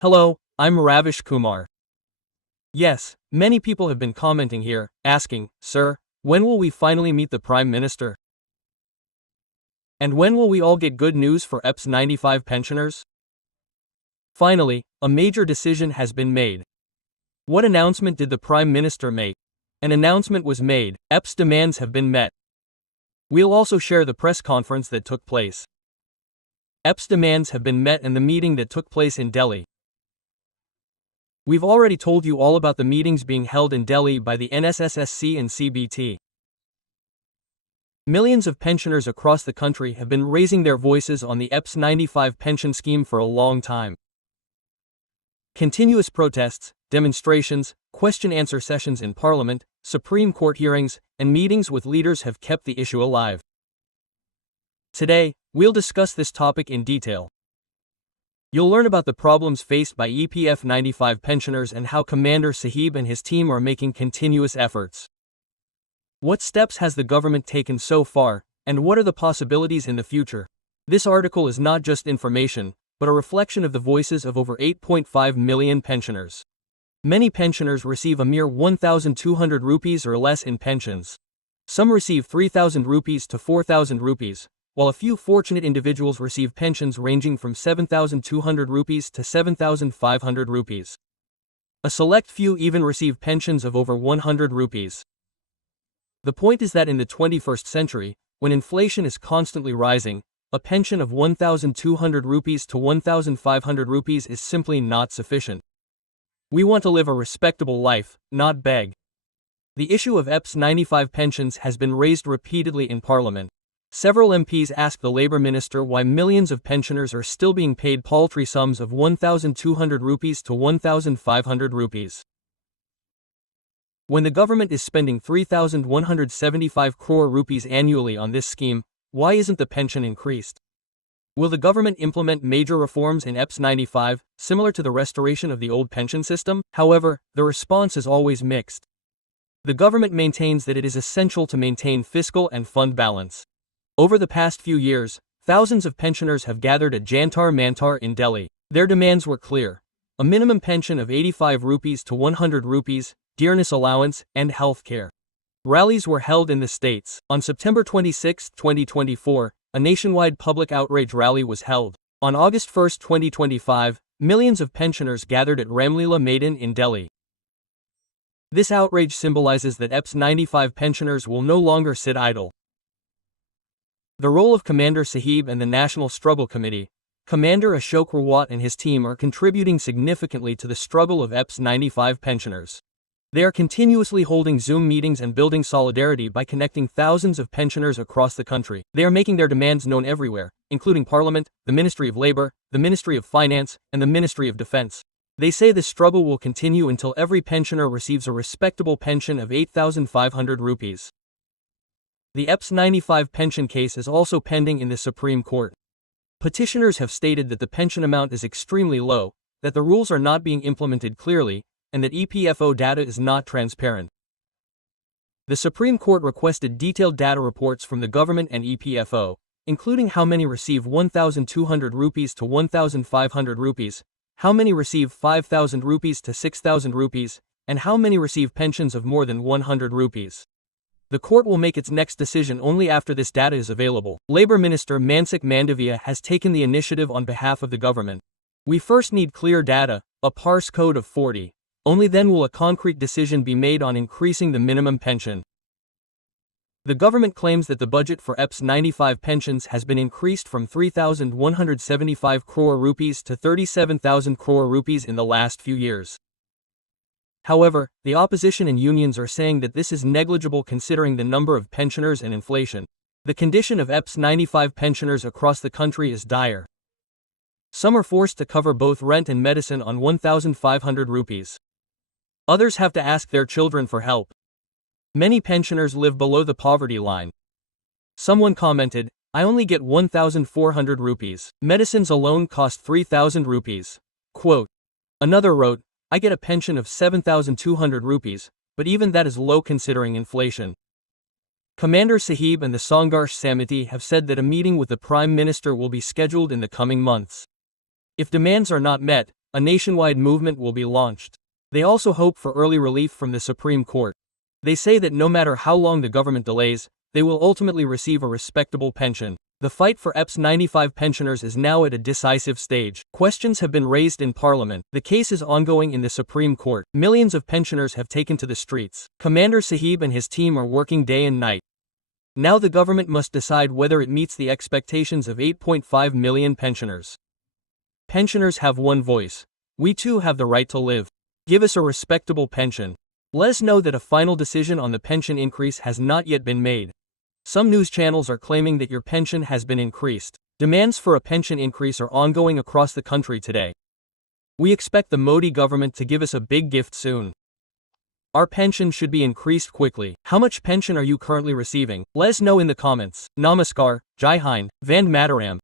Hello, I'm Ravish Kumar. Yes, many people have been commenting here, asking, Sir, when will we finally meet the Prime Minister? And when will we all get good news for EPS 95 pensioners? Finally, a major decision has been made. What announcement did the Prime Minister make? An announcement was made, EPS demands have been met. We'll also share the press conference that took place. EPS demands have been met and the meeting that took place in Delhi. We've already told you all about the meetings being held in Delhi by the NSSSC and CBT. Millions of pensioners across the country have been raising their voices on the EPS 95 pension scheme for a long time. Continuous protests, demonstrations, question-answer sessions in Parliament, Supreme Court hearings, and meetings with leaders have kept the issue alive. Today, we'll discuss this topic in detail. You'll learn about the problems faced by EPF 95 pensioners and how Commander Sahib and his team are making continuous efforts. What steps has the government taken so far, and what are the possibilities in the future? This article is not just information, but a reflection of the voices of over 8.5 million pensioners. Many pensioners receive a mere 1,200 rupees or less in pensions. Some receive 3,000 rupees to 4,000 rupees, while a few fortunate individuals receive pensions ranging from 7,200 rupees to 7,500 rupees. A select few even receive pensions of over 100 rupees. The point is that in the 21st century, when inflation is constantly rising, a pension of 1,200 rupees to 1,500 rupees is simply not sufficient. We want to live a respectable life, not beg. The issue of EPS 95 pensions has been raised repeatedly in Parliament. Several MPs asked the Labour Minister why millions of pensioners are still being paid paltry sums of 1,200 rupees to 1,500 rupees. When the government is spending 3,175 crore rupees annually on this scheme, why isn't the pension increased? Will the government implement major reforms in EPS 95, similar to the restoration of the old pension system? However, the response is always mixed. The government maintains that it is essential to maintain fiscal and fund balance. Over the past few years, thousands of pensioners have gathered at Jantar Mantar in Delhi. Their demands were clear: a minimum pension of 85 rupees to 100 rupees, dearness allowance, and health care. Rallies were held in the states. On September 26, 2024, a nationwide public outrage rally was held. On August 1, 2025, millions of pensioners gathered at Ramlila Maidan in Delhi. This outrage symbolizes that EPS 95 pensioners will no longer sit idle. The role of Commander Sahib and the National Struggle Committee, Commander Ashok Rawat and his team are contributing significantly to the struggle of EPS 95 pensioners. They are continuously holding Zoom meetings and building solidarity by connecting thousands of pensioners across the country. They are making their demands known everywhere, including Parliament, the Ministry of Labour, the Ministry of Finance, and the Ministry of Defence. They say the struggle will continue until every pensioner receives a respectable pension of 8,500 rupees. The EPS 95 pension case is also pending in the Supreme Court. Petitioners have stated that the pension amount is extremely low, that the rules are not being implemented clearly, and that EPFO data is not transparent. The Supreme Court requested detailed data reports from the government and EPFO, including how many receive 1,200 rupees to 1,500 rupees, how many receive 5,000 rupees to 6,000 rupees, and how many receive pensions of more than 100 rupees. The court will make its next decision only after this data is available. Labour Minister Mansukh Mandavia has taken the initiative on behalf of the government. We first need clear data, a parse code of 40. Only then will a concrete decision be made on increasing the minimum pension. The government claims that the budget for EPS 95 pensions has been increased from 3,175 crore rupees to 37,000 crore rupees in the last few years. However, the opposition and unions are saying that this is negligible considering the number of pensioners and inflation. The condition of EPS 95 pensioners across the country is dire. Some are forced to cover both rent and medicine on 1,500 rupees. Others have to ask their children for help. Many pensioners live below the poverty line. Someone commented, "I only get 1,400 rupees. Medicines alone cost 3,000 rupees." Quote. Another wrote, "I get a pension of 7,200 rupees, but even that is low considering inflation." Commander Sahib and the Sangharsh Samiti have said that a meeting with the Prime Minister will be scheduled in the coming months. If demands are not met, a nationwide movement will be launched. They also hope for early relief from the Supreme Court. They say that no matter how long the government delays, they will ultimately receive a respectable pension. The fight for EPS 95 pensioners is now at a decisive stage. Questions have been raised in Parliament. The case is ongoing in the Supreme Court. Millions of pensioners have taken to the streets. Commander Sahib and his team are working day and night. Now the government must decide whether it meets the expectations of 8.5 million pensioners. Pensioners have one voice. We too have the right to live. Give us a respectable pension. Let us know that a final decision on the pension increase has not yet been made. Some news channels are claiming that your pension has been increased. Demands for a pension increase are ongoing across the country today. We expect the Modi government to give us a big gift soon. Our pension should be increased quickly. How much pension are you currently receiving? Let us know in the comments. Namaskar, Jai Hind, Vande Mataram.